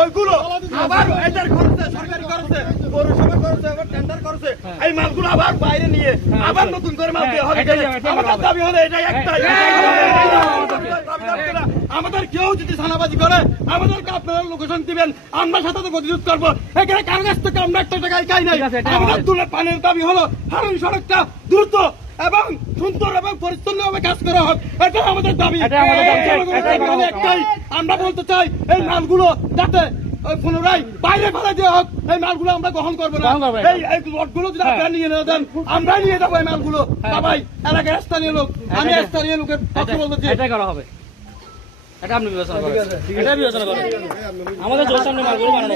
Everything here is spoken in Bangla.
ওইগুলো আবার এটার খরচে সরকারি খরচে পৌরসভা খরচে আবার টেন্ডার খরচে এই মালগুলো আবার বাইরে নিয়ে আবার নতুন করে মাল দেওয়া হবে। আমাদের দাবি হলো এটাই একটাই, আমাদের কেউ যদি থানাবাজি করে আমাদেরকে আপনারা লোকেশন দিবেন, আমরা সাথে প্রতিরোধ করবো। এখানে কারো কাছ থেকে আমরা 1 টাকায় খাই নাই। আমাদের তুলে পানের দাবি হলো হারুন সড়কটা দ্রুত এবং সুন্দর এবং পরিচ্ছন্নভাবে কাজ করা হোক, এটা আমাদের দাবি। একটাই আমরা বলতে চাই, এই মালগুলো যাতে পুনরায় বাইরে ফেলে দেওয়া হোক, এই মালগুলো আমরা গ্রহণ করবো না। এই রডগুলো যদি আপনারা নিয়ে না দেন আমরাই নিয়ে যাবো এই মালগুলো। সবাই এলাকার স্থানীয় লোক, আমি স্থানীয় লোকের পক্ষে বলতেছি এটাই করা হবে। এটা আপনি বিবেচনা করেন, এটা বিবেচনা করেন। আমাদের জোর সামনে মালগুলো বানানো